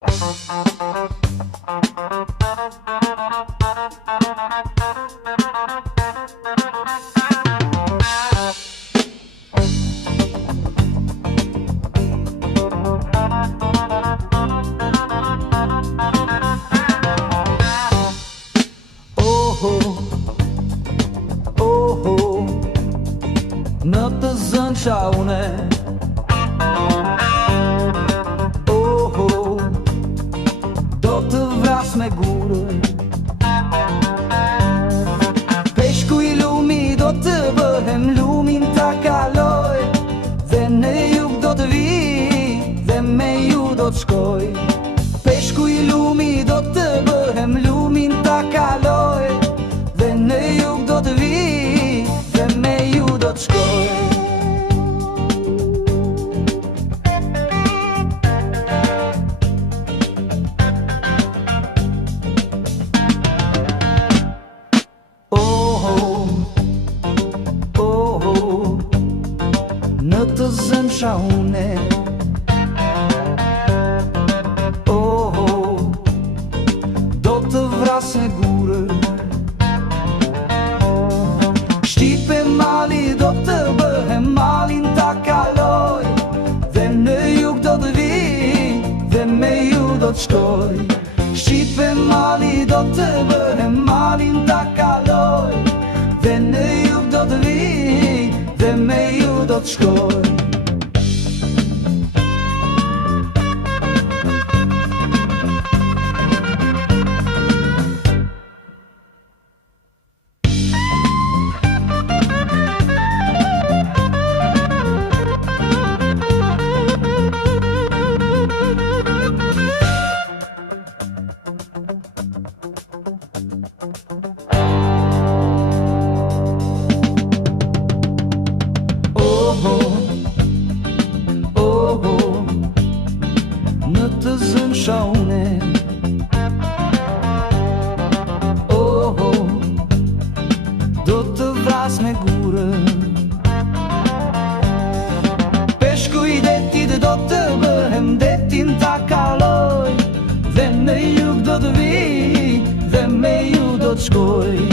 Në të zënë shaune do të vras me gurë. Peshku i lumi do të bëhem, lumin ta kaloj, dhe në jug do të vi, dhe me ju do të shkoj. Peshku i lumi do të bëhem, lumin ta kaloj, dhe në jug do të vi, dhe me ju do të shkoj. Në të zënë shaune do të vras me gurë. Shqipe mali do të bëhem, malin ta kaloj, dhe në jug do të vi, dhe me ju do të shkoj. Shqipe mali do të bëhem, malin ta kaloj, dhe në jug do të vi, dhe me ju do të shkoj. Në të zënë shaune do të vras me gurë. Peshku i detit do të bëhem, detin ta kaloj, dhe në jug do të vi, dhe me ju do të shkoj.